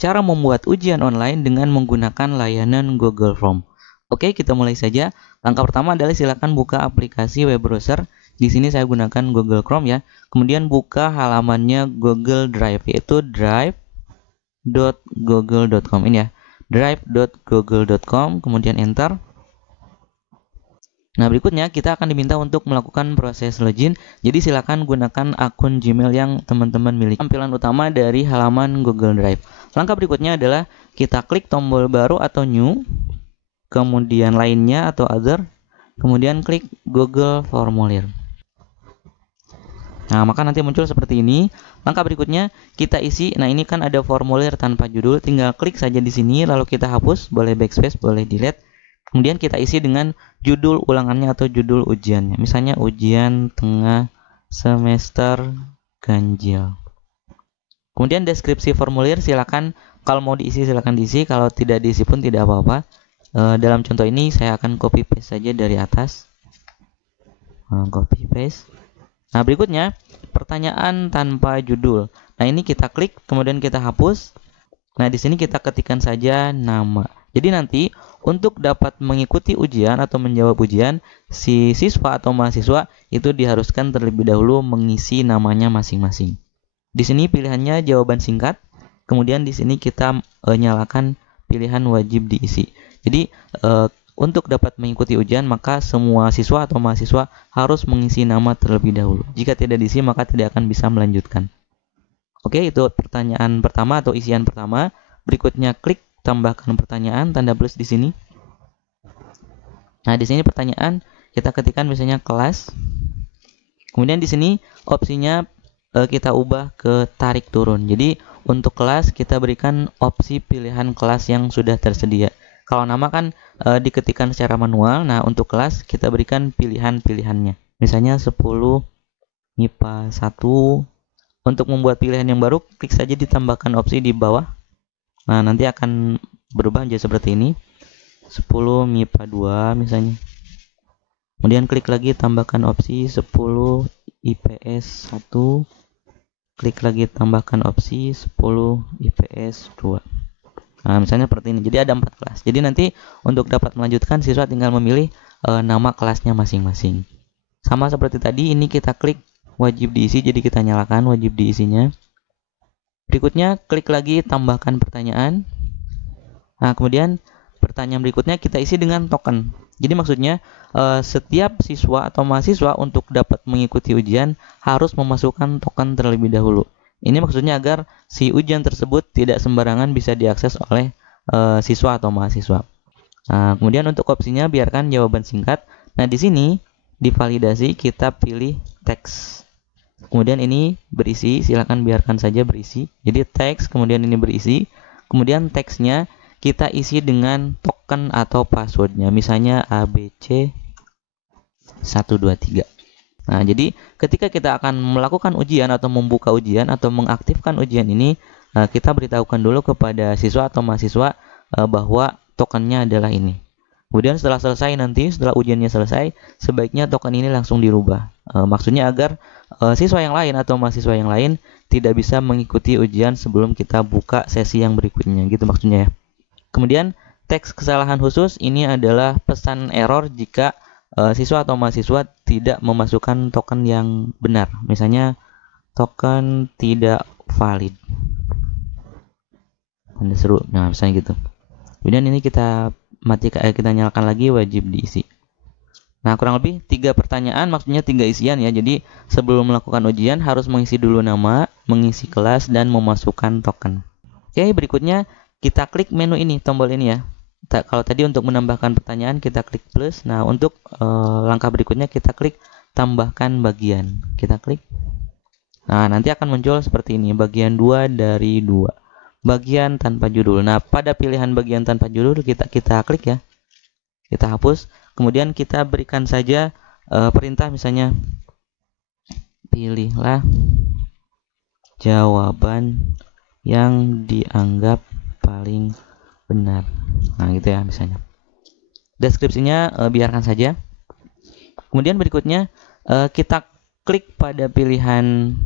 cara membuat ujian online dengan menggunakan layanan Google Form. Oke, kita mulai saja. Langkah pertama adalah silakan buka aplikasi web browser. Di sini saya gunakan Google Chrome ya. Kemudian buka halamannya Google Drive, yaitu drive.google.com ini ya. drive.google.com, kemudian enter. Nah, berikutnya kita akan diminta untuk melakukan proses login. Jadi silakan gunakan akun Gmail yang teman-teman miliki. Tampilan utama dari halaman Google Drive. Langkah berikutnya adalah kita klik tombol baru atau new, kemudian lainnya atau other, kemudian klik Google Formulir. Nah, maka nanti muncul seperti ini. Langkah berikutnya kita isi. Nah, ini kan ada formulir tanpa judul, tinggal klik saja di sini lalu kita hapus, boleh backspace, boleh delete. Kemudian kita isi dengan judul ulangannya atau judul ujiannya. Misalnya ujian tengah semester ganjil. Kemudian deskripsi formulir silakan, kalau mau diisi silakan diisi, kalau tidak diisi pun tidak apa-apa. Dalam contoh ini saya akan copy paste saja dari atas. Copy paste. Nah, berikutnya pertanyaan tanpa judul. Nah, ini kita klik kemudian kita hapus. Nah, di sini kita ketikkan saja nama. Jadi nanti untuk dapat mengikuti ujian atau menjawab ujian, si siswa atau mahasiswa itu diharuskan terlebih dahulu mengisi namanya masing-masing. Di sini pilihannya jawaban singkat, kemudian di sini kita nyalakan pilihan wajib diisi. Jadi untuk dapat mengikuti ujian maka semua siswa atau mahasiswa harus mengisi nama terlebih dahulu. Jika tidak diisi maka tidak akan bisa melanjutkan. Oke, itu pertanyaan pertama atau isian pertama. Berikutnya klik tambahkan pertanyaan, tanda plus di sini. Nah, di sini pertanyaan kita ketikkan misalnya kelas. Kemudian di sini opsinya kita ubah ke tarik turun. Jadi untuk kelas kita berikan opsi pilihan kelas yang sudah tersedia. Kalau nama kan diketikkan secara manual. Nah, untuk kelas kita berikan pilihan-pilihannya. Misalnya 10 MIPA 1. Untuk membuat pilihan yang baru, klik saja ditambahkan opsi di bawah. Nah, nanti akan berubah menjadi seperti ini. 10 MIPA 2 misalnya. Kemudian klik lagi tambahkan opsi 10 IPS 1. Klik lagi tambahkan opsi 10 IPS 2. Nah, misalnya seperti ini. Jadi ada 4 kelas. Jadi nanti untuk dapat melanjutkan siswa tinggal memilih nama kelasnya masing-masing. Sama seperti tadi, ini kita klik wajib diisi, jadi kita nyalakan wajib diisinya. Berikutnya klik lagi tambahkan pertanyaan. Nah, kemudian pertanyaan berikutnya kita isi dengan token. Jadi maksudnya setiap siswa atau mahasiswa untuk dapat mengikuti ujian harus memasukkan token terlebih dahulu. Ini maksudnya agar si ujian tersebut tidak sembarangan bisa diakses oleh siswa atau mahasiswa. Nah, kemudian untuk opsinya biarkan jawaban singkat. Nah, di sini divalidasi kita pilih teks. Kemudian ini berisi, silakan biarkan saja berisi. Jadi teks, kemudian ini berisi. Kemudian teksnya kita isi dengan token atau passwordnya. Misalnya ABC 123. Nah, jadi ketika kita akan melakukan ujian atau membuka ujian atau mengaktifkan ujian ini, kita beritahukan dulu kepada siswa atau mahasiswa bahwa tokennya adalah ini. Kemudian setelah selesai nanti, setelah ujiannya selesai, sebaiknya token ini langsung dirubah. Maksudnya agar siswa yang lain atau mahasiswa yang lain tidak bisa mengikuti ujian sebelum kita buka sesi yang berikutnya, gitu maksudnya ya. Kemudian teks kesalahan khusus ini adalah pesan error jika siswa atau mahasiswa tidak memasukkan token yang benar. Misalnya token tidak valid. Anda seru. Nah, misalnya gitu. Kemudian ini kita nyalakan lagi wajib diisi. Nah, kurang lebih 3 pertanyaan, maksudnya 3 isian ya. Jadi sebelum melakukan ujian harus mengisi dulu nama, mengisi kelas, dan memasukkan token. Oke, berikutnya kita klik menu ini, tombol ini ya. Kalau tadi untuk menambahkan pertanyaan kita klik plus. Nah, untuk langkah berikutnya kita klik tambahkan bagian. Kita klik. Nah, nanti akan muncul seperti ini, bagian 2 dari 2. Bagian tanpa judul. Nah, pada pilihan bagian tanpa judul kita klik ya. Kita hapus. Kemudian kita berikan saja perintah misalnya pilihlah jawaban yang dianggap paling benar. Nah, gitu ya misalnya. Deskripsinya biarkan saja. Kemudian berikutnya kita klik pada pilihan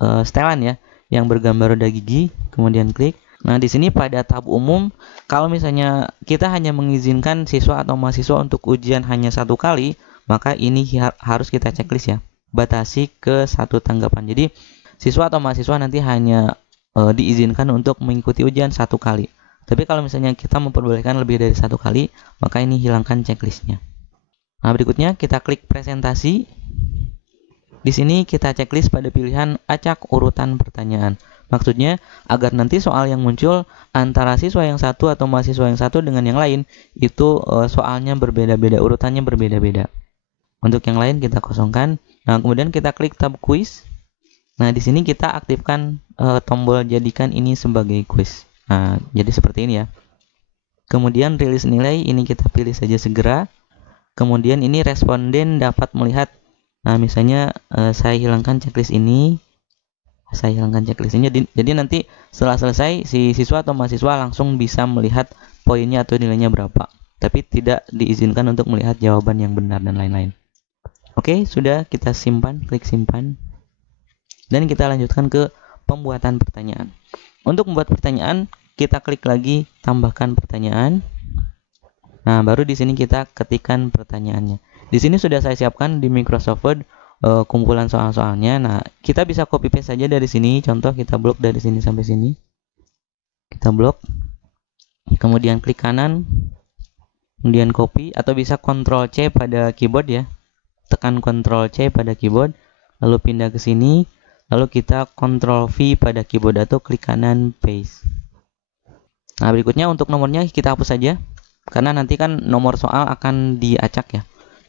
setelan ya, yang bergambar roda gigi, kemudian klik. Nah, di sini pada tab umum, kalau misalnya kita hanya mengizinkan siswa atau mahasiswa untuk ujian hanya 1 kali, maka ini harus kita checklist ya. Batasi ke 1 tanggapan. Jadi, siswa atau mahasiswa nanti hanya diizinkan untuk mengikuti ujian 1 kali. Tapi kalau misalnya kita memperbolehkan lebih dari 1 kali, maka ini hilangkan checklistnya. Nah, berikutnya kita klik presentasi. Di sini kita checklist pada pilihan acak urutan pertanyaan. Maksudnya agar nanti soal yang muncul antara siswa yang satu atau mahasiswa yang satu dengan yang lain itu soalnya berbeda-beda, urutannya berbeda-beda. Untuk yang lain kita kosongkan. Nah, kemudian kita klik tab quiz. Nah, di sini kita aktifkan tombol jadikan ini sebagai quiz. Nah, jadi seperti ini ya. Kemudian rilis nilai ini kita pilih saja segera. Kemudian ini responden dapat melihat. Nah, misalnya saya hilangkan checklist ini. Saya hilangkan checklist ini. Jadi nanti setelah selesai si siswa atau mahasiswa langsung bisa melihat poinnya atau nilainya berapa. Tapi tidak diizinkan untuk melihat jawaban yang benar dan lain-lain. Oke, sudah kita simpan, klik simpan. Dan kita lanjutkan ke pembuatan pertanyaan. Untuk membuat pertanyaan, kita klik lagi tambahkan pertanyaan. Nah, baru di sini kita ketikkan pertanyaannya. Di sini sudah saya siapkan di Microsoft Word kumpulan soal-soalnya. Nah, kita bisa copy paste saja dari sini. Contoh kita blok dari sini sampai sini. Kita blok. Kemudian klik kanan. Kemudian copy atau bisa Ctrl C pada keyboard ya. Tekan Ctrl C pada keyboard, lalu pindah ke sini, lalu kita Ctrl V pada keyboard atau klik kanan paste. Nah, berikutnya untuk nomornya kita hapus saja. Karena nanti kan nomor soal akan diacak ya.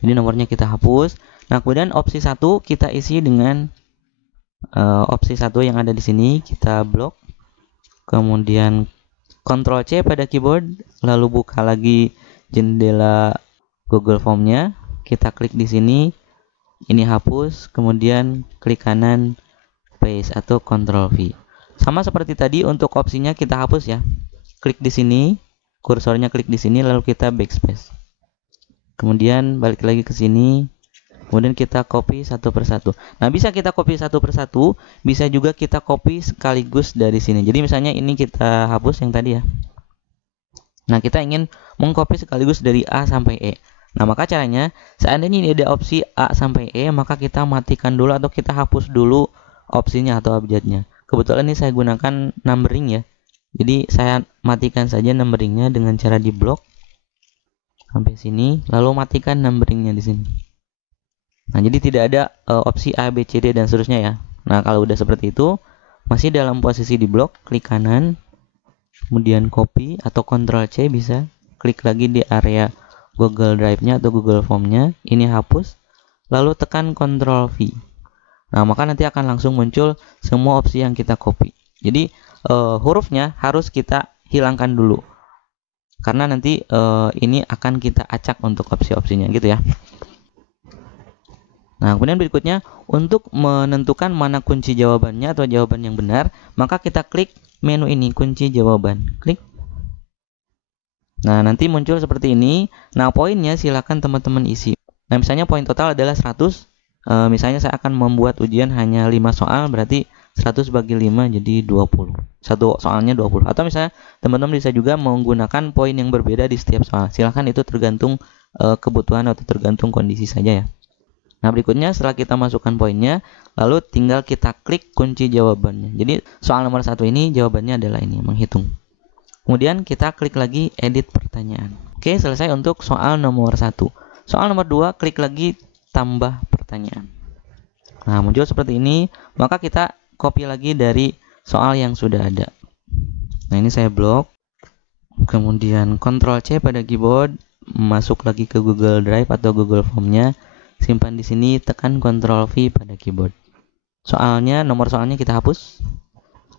Jadi nomornya kita hapus. Nah, kemudian opsi 1 kita isi dengan opsi 1 yang ada di sini. Kita blok. Kemudian Ctrl C pada keyboard. Lalu buka lagi jendela Google Form-nya. Kita klik di sini. Ini hapus. Kemudian klik kanan paste atau Ctrl V. Sama seperti tadi untuk opsinya kita hapus ya. Klik di sini. Kursornya klik di sini lalu kita backspace. Kemudian balik lagi ke sini. Kemudian kita copy satu persatu. Nah, bisa kita copy satu persatu, bisa juga kita copy sekaligus dari sini. Jadi misalnya ini kita hapus yang tadi ya. Nah, kita ingin mengcopy sekaligus dari A sampai E. Nah, maka caranya seandainya ini ada opsi A sampai E, maka kita matikan dulu atau kita hapus dulu opsinya atau abjadnya. Kebetulan ini saya gunakan numbering ya. Jadi saya matikan saja numberingnya dengan cara di blok sampai sini, lalu matikan numberingnya di sini. Nah, jadi tidak ada opsi A, B, C, D dan seterusnya ya. Nah, kalau udah seperti itu, masih dalam posisi di blok, klik kanan, kemudian copy atau Ctrl C bisa, klik lagi di area Google Drive-nya atau Google Form-nya, ini hapus, lalu tekan Ctrl V. Nah, maka nanti akan langsung muncul semua opsi yang kita copy. Jadi hurufnya harus kita hilangkan dulu karena nanti ini akan kita acak untuk opsi-opsinya gitu ya. Nah, kemudian berikutnya untuk menentukan mana kunci jawabannya atau jawaban yang benar, maka kita klik menu ini kunci jawaban, klik. Nah, nanti muncul seperti ini. Nah, poinnya silakan teman-teman isi. Nah, misalnya poin total adalah 100. Misalnya saya akan membuat ujian hanya 5 soal, berarti 100 bagi 5 jadi 20. Satu soalnya 20. Atau misalnya teman-teman bisa juga menggunakan poin yang berbeda di setiap soal. Silahkan, itu tergantung kebutuhan atau tergantung kondisi saja ya. Nah, berikutnya setelah kita masukkan poinnya, lalu tinggal kita klik kunci jawabannya. Jadi soal nomor 1 ini jawabannya adalah ini, menghitung. Kemudian kita klik lagi edit pertanyaan. Oke, selesai untuk soal nomor 1. Soal nomor 2, klik lagi tambah pertanyaan. Nah, muncul seperti ini, maka kita copy lagi dari soal yang sudah ada. Nah, ini saya blok. Kemudian Ctrl C pada keyboard, masuk lagi ke Google Drive atau Google Form-nya, simpan di sini, tekan Ctrl V pada keyboard. Soalnya, nomor soalnya kita hapus.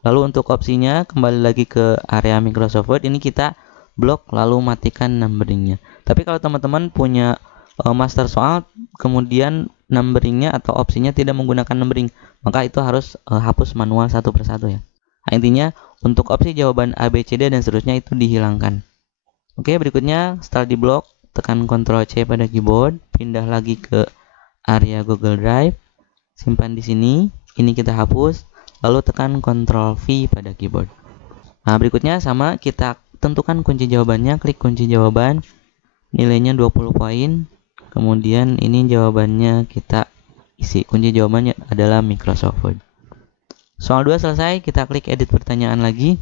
Lalu untuk opsinya kembali lagi ke area Microsoft Word, ini kita blok lalu matikan numberingnya. Tapi kalau teman-teman punya master soal kemudian numberingnya atau opsinya tidak menggunakan numbering, maka itu harus hapus manual satu persatu ya. Nah, intinya untuk opsi jawaban A, B, C, D dan seterusnya itu dihilangkan. Oke, berikutnya setelah di blok, tekan Ctrl C pada keyboard, pindah lagi ke area Google Drive, simpan di sini, ini kita hapus, lalu tekan Ctrl V pada keyboard. Nah, berikutnya sama, kita tentukan kunci jawabannya, klik kunci jawaban, nilainya 20 poin. Kemudian ini jawabannya kita isi. Kunci jawabannya adalah Microsoft Word. Soal 2 selesai, kita klik edit pertanyaan lagi.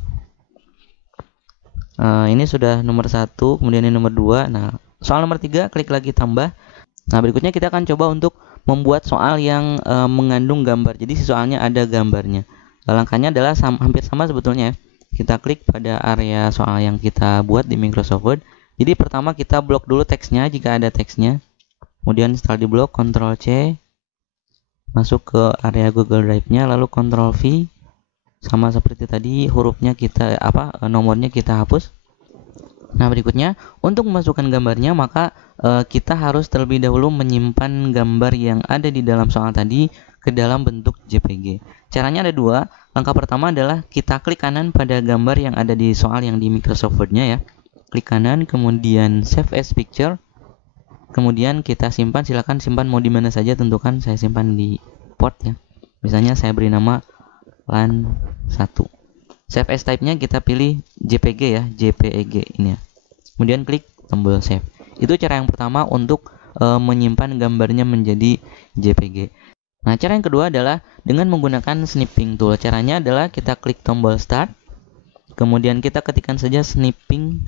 Ini sudah nomor 1, kemudian ini nomor 2. Nah, soal nomor 3, klik lagi tambah. Nah, berikutnya kita akan coba untuk membuat soal yang mengandung gambar. Jadi si soalnya ada gambarnya. Langkahnya adalah hampir sama sebetulnya. Kita klik pada area soal yang kita buat di Microsoft Word. Jadi pertama kita blok dulu teksnya jika ada teksnya. Kemudian setelah diblok, Ctrl C, masuk ke area Google Drive-nya, lalu Ctrl V, sama seperti tadi hurufnya kita nomornya kita hapus. Nah, berikutnya untuk memasukkan gambarnya maka kita harus terlebih dahulu menyimpan gambar yang ada di dalam soal tadi ke dalam bentuk JPG. Caranya ada dua. Langkah pertama adalah kita klik kanan pada gambar yang ada di soal yang di Microsoft Word-nya ya. Klik kanan, kemudian Save as Picture. Kemudian kita simpan, silakan simpan mau di mana saja, tentukan saya simpan di port ya. Misalnya saya beri nama LAN 1. Save as type-nya kita pilih JPG ya, JPEG ini ya. Kemudian klik tombol save. Itu cara yang pertama untuk menyimpan gambarnya menjadi JPG. Nah, cara yang kedua adalah dengan menggunakan snipping tool. Caranya adalah kita klik tombol start. Kemudian kita ketikkan saja snipping,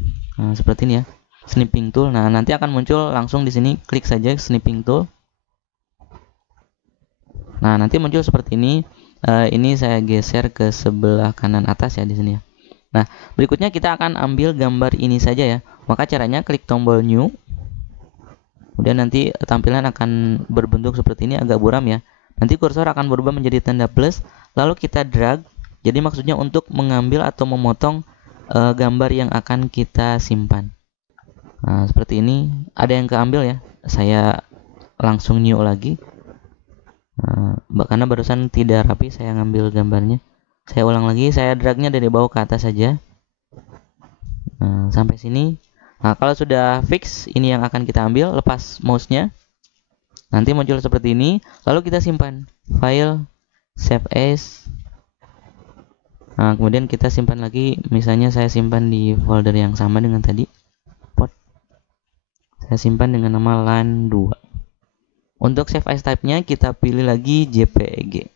seperti ini ya. Snipping tool. Nah, nanti akan muncul langsung di sini, klik saja snipping tool. Nah, nanti muncul seperti ini. Ini saya geser ke sebelah kanan atas ya di sini ya. Nah, berikutnya kita akan ambil gambar ini saja ya. Maka caranya klik tombol new. Kemudian nanti tampilan akan berbentuk seperti ini, agak buram ya. Nanti kursor akan berubah menjadi tanda plus, lalu kita drag. Jadi maksudnya untuk mengambil atau memotong gambar yang akan kita simpan. Nah, seperti ini. Ada yang keambil ya. Saya langsung new lagi. Karena barusan tidak rapi saya ngambil gambarnya. Saya ulang lagi, saya dragnya dari bawah ke atas saja. Sampai sini. Nah, kalau sudah fix, ini yang akan kita ambil, lepas mouse-nya. Nanti muncul seperti ini, lalu kita simpan. File, save as. Nah, kemudian kita simpan lagi, misalnya saya simpan di folder yang sama dengan tadi. Port. Saya simpan dengan nama LAN 2. Untuk save as type-nya kita pilih lagi JPEG.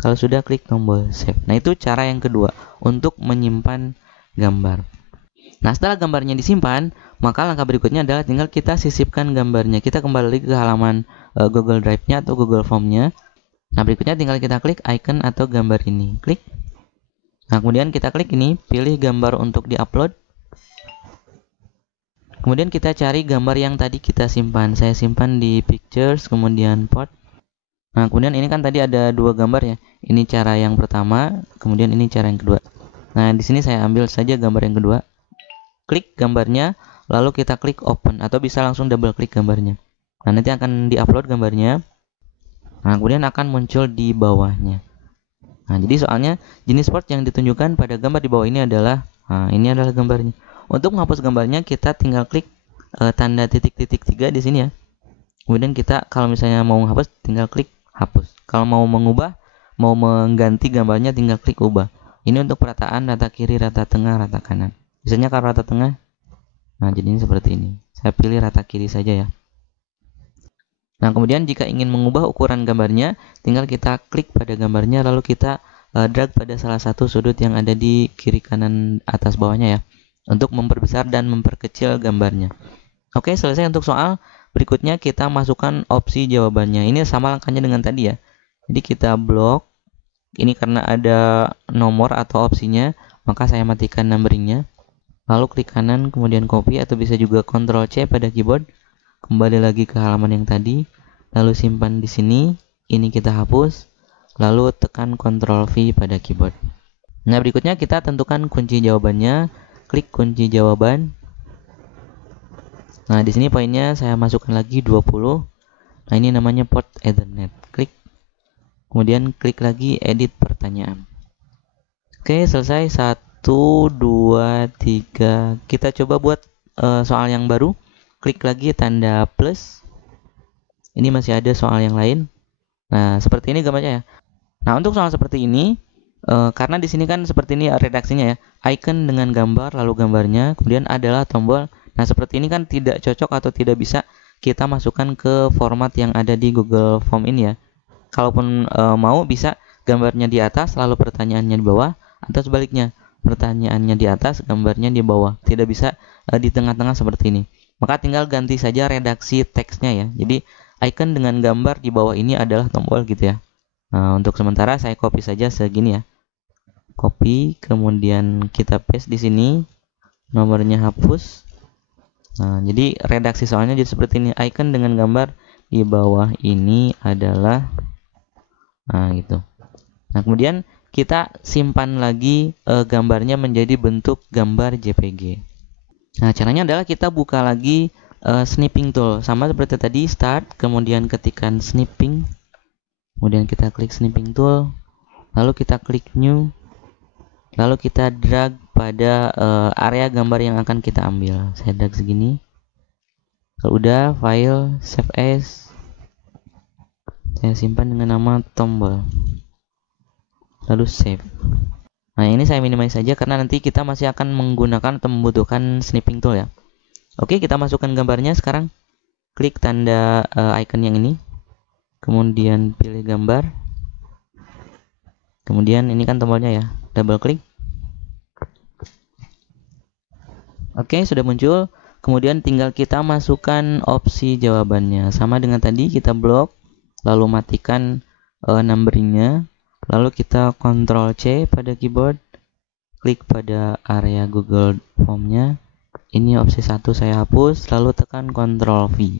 Kalau sudah, klik tombol save. Nah, itu cara yang kedua untuk menyimpan gambar. Nah, setelah gambarnya disimpan, maka langkah berikutnya adalah tinggal kita sisipkan gambarnya. Kita kembali lagi ke halaman Google Drive-nya atau Google Form-nya. Nah, berikutnya tinggal kita klik icon atau gambar ini. Klik. Nah, kemudian kita klik ini, pilih gambar untuk di-upload. Kemudian kita cari gambar yang tadi kita simpan. Saya simpan di Pictures, kemudian Port. Nah, kemudian ini kan tadi ada dua gambar ya. Ini cara yang pertama, kemudian ini cara yang kedua. Nah, di sini saya ambil saja gambar yang kedua. Klik gambarnya, lalu kita klik open atau bisa langsung double klik gambarnya. Nah, nanti akan di-upload gambarnya. Nah, kemudian akan muncul di bawahnya. Nah, jadi soalnya jenis port yang ditunjukkan pada gambar di bawah ini adalah, ini adalah gambarnya. Untuk menghapus gambarnya kita tinggal klik tanda titik-titik 3 di sini ya. Kemudian kita kalau misalnya mau menghapus tinggal klik hapus. Kalau mau mengubah, mau mengganti gambarnya tinggal klik ubah. Ini untuk perataan rata kiri, rata tengah, rata kanan. Misalnya kalau rata tengah, nah jadinya seperti ini. Saya pilih rata kiri saja ya. Nah, kemudian jika ingin mengubah ukuran gambarnya, tinggal kita klik pada gambarnya lalu kita drag pada salah satu sudut yang ada di kiri kanan atas bawahnya ya, untuk memperbesar dan memperkecil gambarnya. Oke, selesai untuk soal. Berikutnya kita masukkan opsi jawabannya. Ini sama langkahnya dengan tadi ya. Jadi kita blok. Ini karena ada nomor atau opsinya, maka saya matikan numberingnya. Lalu klik kanan, kemudian copy atau bisa juga Ctrl C pada keyboard. Kembali lagi ke halaman yang tadi, lalu simpan di sini. Ini kita hapus, lalu tekan Ctrl V pada keyboard. Nah, berikutnya kita tentukan kunci jawabannya. Klik kunci jawaban. Nah, di sini poinnya saya masukkan lagi 20. Nah, ini namanya port Ethernet. Klik. Kemudian klik lagi edit pertanyaan. Oke, selesai. 1, 2, 3. Kita coba buat soal yang baru. Klik lagi tanda plus. Ini masih ada soal yang lain. Nah, seperti ini gambarnya ya. Nah, untuk soal seperti ini, Karena di sini kan seperti ini redaksinya ya, icon dengan gambar lalu gambarnya, kemudian adalah tombol. Nah, seperti ini kan tidak cocok atau tidak bisa kita masukkan ke format yang ada di Google Form ini ya. Kalaupun mau bisa gambarnya di atas lalu pertanyaannya di bawah, atau sebaliknya pertanyaannya di atas gambarnya di bawah. Tidak bisa di tengah-tengah seperti ini. Maka tinggal ganti saja redaksi teksnya ya. Jadi icon dengan gambar di bawah ini adalah tombol gitu ya. Nah, untuk sementara saya copy saja segini ya. Copy, kemudian kita paste di sini, nomornya hapus. Nah, jadi redaksi soalnya jadi seperti ini, icon dengan gambar di bawah ini adalah, nah gitu. Nah, kemudian kita simpan lagi gambarnya menjadi bentuk gambar JPG. Nah, caranya adalah kita buka lagi snipping tool, sama seperti tadi, start, kemudian ketikkan snipping, kemudian kita klik snipping tool, lalu kita klik new, lalu kita drag pada area gambar yang akan kita ambil. Saya drag segini. Kalau udah, file, save as, saya simpan dengan nama tombol, lalu save. Nah, ini saya minimize saja karena nanti kita masih akan menggunakan atau membutuhkan snipping tool ya. Oke, kita masukkan gambarnya sekarang. Klik tanda icon yang ini, kemudian pilih gambar, kemudian ini kan tombolnya ya, double klik. Oke, sudah muncul. Kemudian tinggal kita masukkan opsi jawabannya. Sama dengan tadi, kita blok, lalu matikan numberingnya, lalu kita Ctrl C pada keyboard, klik pada area Google Form-nya. Ini opsi 1 saya hapus, lalu tekan Ctrl V.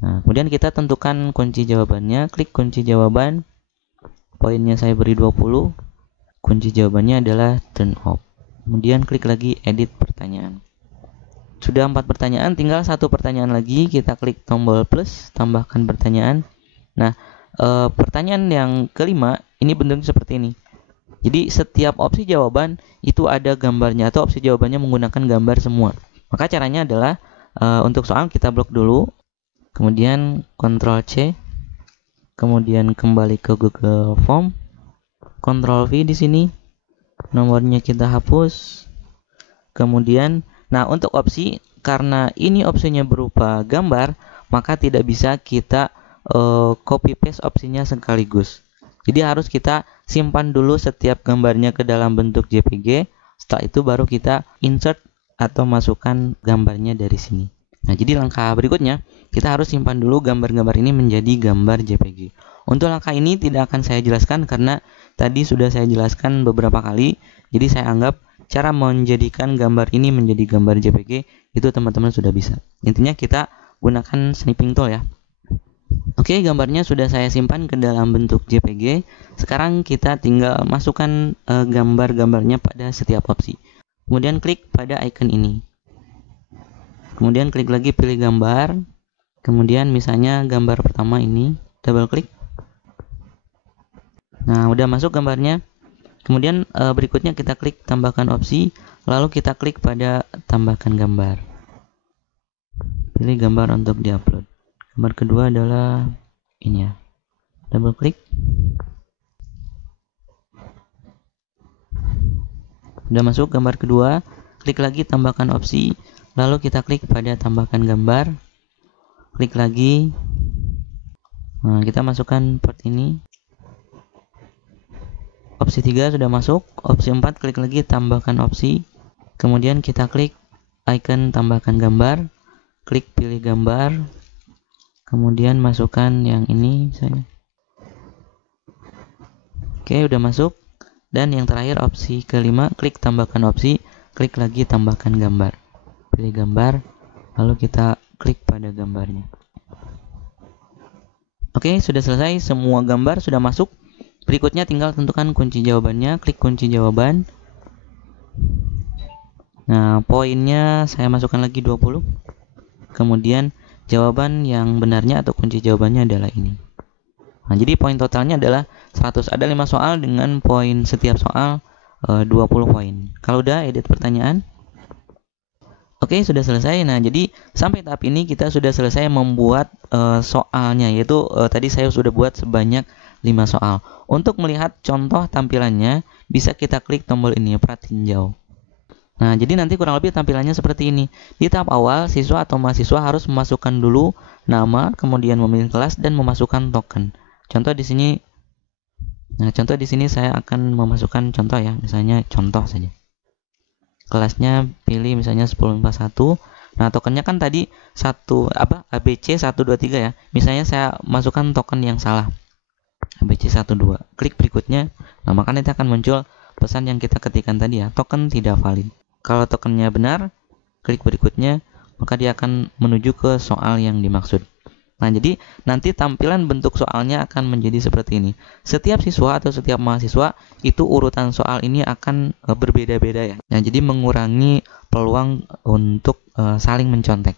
Nah, kemudian kita tentukan kunci jawabannya, klik kunci jawaban, poinnya saya beri 20, kunci jawabannya adalah turn off. Kemudian klik lagi edit pertanyaan. Sudah 4 pertanyaan, tinggal 1 pertanyaan lagi, kita klik tombol plus, tambahkan pertanyaan. Nah, pertanyaan yang kelima ini bentuknya seperti ini. Jadi setiap opsi jawaban itu ada gambarnya, atau opsi jawabannya menggunakan gambar semua. Maka caranya adalah untuk soal kita blok dulu, kemudian Ctrl C, kemudian kembali ke Google Form, Ctrl V di sini, nomornya kita hapus, kemudian nah untuk opsi, karena ini opsinya berupa gambar, maka tidak bisa kita copy paste opsinya sekaligus. Jadi harus kita simpan dulu setiap gambarnya ke dalam bentuk JPG. Setelah itu baru kita insert atau masukkan gambarnya dari sini. Nah, jadi langkah berikutnya kita harus simpan dulu gambar-gambar ini menjadi gambar JPG. Untuk langkah ini tidak akan saya jelaskan karena tadi sudah saya jelaskan beberapa kali. Jadi saya anggap cara menjadikan gambar ini menjadi gambar JPG itu teman-teman sudah bisa. Intinya kita gunakan snipping tool ya. Oke, gambarnya sudah saya simpan ke dalam bentuk JPG. Sekarang kita tinggal masukkan gambar-gambarnya pada setiap opsi. Kemudian klik pada icon ini. Kemudian klik lagi pilih gambar. Kemudian misalnya gambar pertama ini, double klik. Nah, udah masuk gambarnya. Kemudian berikutnya kita klik tambahkan opsi, lalu kita klik pada tambahkan gambar. Pilih gambar untuk diupload. Gambar kedua adalah ini ya. Double klik. Sudah masuk gambar kedua, klik lagi tambahkan opsi, lalu kita klik pada tambahkan gambar. Klik lagi. Nah, kita masukkan part ini. Opsi 3 sudah masuk. Opsi 4 klik lagi tambahkan opsi. Kemudian kita klik icon tambahkan gambar. Klik pilih gambar. Kemudian masukkan yang ini misalnya. Oke, udah masuk. Dan yang terakhir opsi kelima, klik tambahkan opsi, klik lagi tambahkan gambar. Pilih gambar, lalu kita klik pada gambarnya. Oke, sudah selesai, semua gambar sudah masuk. Berikutnya tinggal tentukan kunci jawabannya, klik kunci jawaban. Nah, poinnya saya masukkan lagi 20. Kemudian jawaban yang benarnya atau kunci jawabannya adalah ini. Nah, jadi poin totalnya adalah 100. Ada 5 soal dengan poin setiap soal 20 poin. Kalau udah edit pertanyaan. Oke, sudah selesai. Nah, jadi sampai tahap ini kita sudah selesai membuat soalnya, yaitu tadi saya sudah buat sebanyak 5 soal. Untuk melihat contoh tampilannya, bisa kita klik tombol ini, pratinjau. Nah, jadi nanti kurang lebih tampilannya seperti ini. Di tahap awal, siswa atau mahasiswa harus memasukkan dulu nama, kemudian memilih kelas dan memasukkan token. Contoh di sini saya akan memasukkan contoh ya, misalnya contoh saja. Kelasnya pilih misalnya 1051. Nah, tokennya kan tadi ABC 123 ya. Misalnya saya masukkan token yang salah. ABC 12. Klik berikutnya. Nah, maka nanti akan muncul pesan yang kita ketikkan tadi ya, token tidak valid. Kalau tokennya benar, klik berikutnya, maka dia akan menuju ke soal yang dimaksud. Nah, jadi nanti tampilan bentuk soalnya akan menjadi seperti ini. Setiap siswa atau setiap mahasiswa itu urutan soal ini akan berbeda-beda ya. Nah, jadi mengurangi peluang untuk saling mencontek.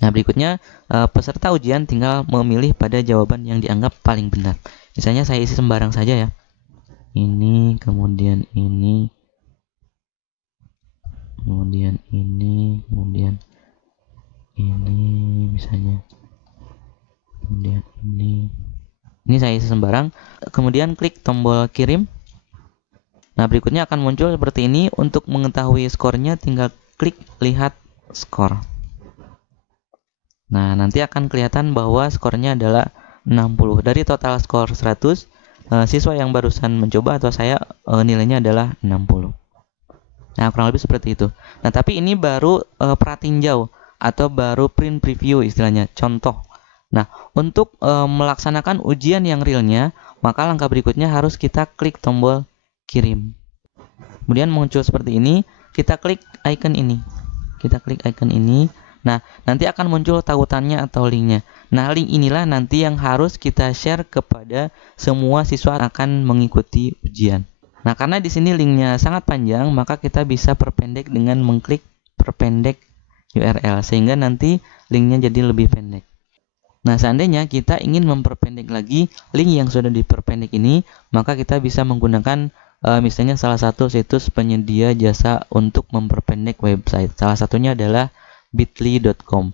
Nah, berikutnya peserta ujian tinggal memilih pada jawaban yang dianggap paling benar. Misalnya saya isi sembarang saja ya. Ini, kemudian ini, kemudian ini, kemudian ini misalnya. Kemudian ini saya isi sembarang, kemudian klik tombol kirim. Nah, berikutnya akan muncul seperti ini. Untuk mengetahui skornya tinggal klik lihat skor. Nah, nanti akan kelihatan bahwa skornya adalah 60. Dari total skor 100, siswa yang barusan mencoba atau saya nilainya adalah 60. Nah, kurang lebih seperti itu. Nah, tapi ini baru pratinjau atau baru print preview istilahnya, contoh. Nah, untuk melaksanakan ujian yang realnya, maka langkah berikutnya harus kita klik tombol kirim. Kemudian muncul seperti ini, kita klik icon ini. Nah, nanti akan muncul tautannya atau linknya. Nah, link inilah nanti yang harus kita share kepada semua siswa akan mengikuti ujian. Nah, karena di sini linknya sangat panjang, maka kita bisa perpendek dengan mengklik perpendek URL, sehingga nanti linknya jadi lebih pendek. Nah, seandainya kita ingin memperpendek lagi link yang sudah diperpendek ini, maka kita bisa menggunakan misalnya salah satu situs penyedia jasa untuk memperpendek website. Salah satunya adalah bit.ly.com.